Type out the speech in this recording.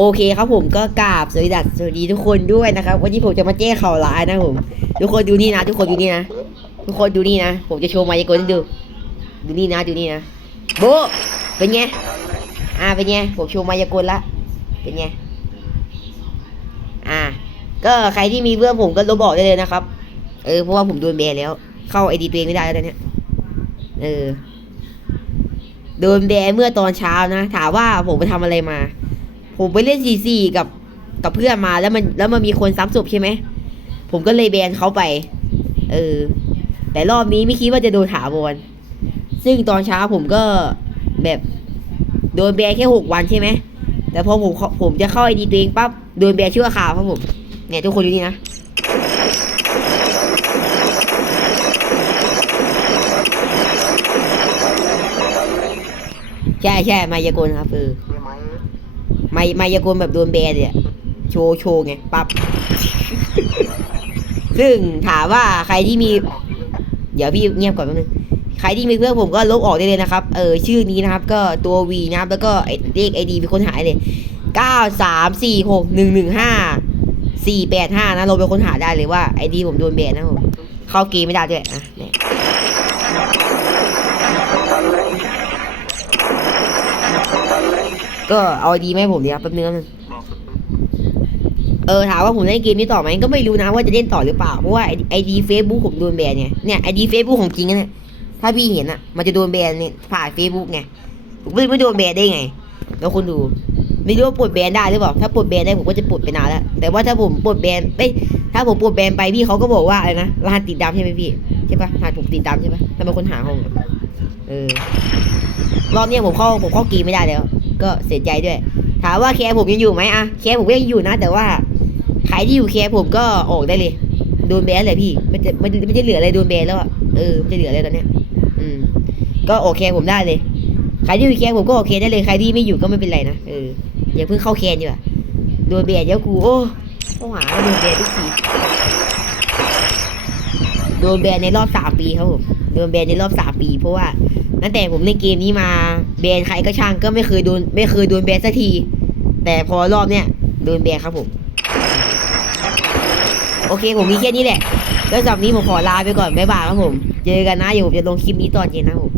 โอเคครับผมก็กราบสวัสดีดัสวัสดีทุกคนด้วยนะครับ วันนี้ผมจะมาแจ้งข่าวร้ายนะผม ทุกคนดูนี่นะ ทุกคนดูนี่นะ ทุกคนดูนี่นะ ผมจะโชว์มายากลให้ดู ดูนี่นะดูนี่นะโบเป็นไงอ่าเป็นไงผมโชว์มายากลละเป็นไงอ่า ก็ใครที่มีเพื่อนผมก็ลบออกได้เลยนะครับ เออเพราะว่าผมโดนแบนแล้ว เข้าไอดีตัวเองไม่ได้แล้วตอนเนี้ยเออโดนแบนเมื่อตอนเช้านะถามว่าผมไปทำอะไรมา ผมไปเล่นซีซีกับกับเพื่อนมาแล้วมันแล้วมันมีคนซ้ำศพใช่ไหม ผมก็เลยแบนเขาไป เออ แต่รอบนี้ไม่คิดว่าจะโดนถาวรซึ่งตอนเช้าผมก็แบบโดนแบนแค่หกวันใช่ไหม แต่พอผมผมจะเข้าไอดีตัวเองปั๊บโดนแบนชั่วคราวครับผม เนี่ยทุกคนดูนี่นะใช่ใช่มายากลครับเออ มมายมายากลแบบโดนแบนเนี่ยโชว์โชว์ไงปั๊บ ซึ่งถามว่าใครที่มี เดี๋ยวพี่เงียบก่อนแป๊บนึงใครที่มีเพื่อนผมก็ลบออกได้เลยนะครับ เออชื่อนี้นะครับ ก็ตัว V นะครับแล้วก็เลขไอดีเป็นคนหายเลยเก้าสามสี่หกหนึ่งหนึ่งห้าสี่แปดห้านะเราเป็นคนหาได้เลยว่าไอดีผมโดนแบนนะผมเข้าเกมไม่ได้ด้วยอะ ก็เอาดีมาให้ผมดีครับแป๊บนึงแป๊บนึงเออถามว่าผมเล่นเกมนี้ต่อไหมก็ไม่รู้นะว่าจะเล่นต่อหรือเปล่าเพราะว่าไอดีเฟซบุ๊กผมโดนแบนไงเนี่ยไอดีเฟซบุ๊กของจริงนะถ้าพี่เห็นอะ มันจะโดนแบนเนี่ยผ่านเฟซบุ๊กไงผมไม่ไม่โดนแบนได้ไง แล้วคุณดูไม่รู้ว่าปลดแบนได้หรือเปล่า ถ้าปลดแบนได้ผมก็จะปลดไปนานแล้ว แต่ว่าถ้าผมปลดแบนเอ้ยถ้าผมปลดแบนไปพี่เขาก็บอกว่าอะไรนะรหัสติดดำใช่ไหมพี่ใช่ปะรหัสผมติดดำใช่ปะทำไมคนหาห้องเออ รอบเนี้ยผมเข้าผมเข้าเกมไม่ได้แล้ว ก็เสียใจด้วย ถามว่าแคร์ผมยังอยู่ไหมอะแคร์ผมก็ยังอยู่นะ แต่ว่าใครที่อยู่แคร์ผมก็ออกได้เลยโดนแบนเลยพี่มันจะมันมันจะเหลืออะไรโดนแบนแล้วอะเออมันจะเหลืออะไรตอนเนี้ย อืม ก็โอเคผมได้เลยใครที่อยู่แคร์ผมก็โอเคได้เลยใครที่ไม่อยู่ก็ไม่เป็นไรนะเอออย่าเพิ่งเข้าแคร์ดีกว่าโดนแบนเดี๋ยวกูโอ้ต้องหาโดนแบนทุกทีโดนแบนในรอบสามปีครับผมโดนแบนในรอบสามปี เพราะว่า ตั้งแต่ผมเล่นเกมนี้มาแบนใครก็ช่างก็ไม่เคยโดนไม่เคยโดนแบนสักที แต่พอรอบเนี้ยโดนแบนครับผม โอเคผมมีแค่นี้แหละแล้วสำหรับนี้ผมขอลาไปก่อนบ๊ายบายครับผม เจอกันนะ เดี๋ยวผมจะลงคลิปนี้ตอนเย็นนะผม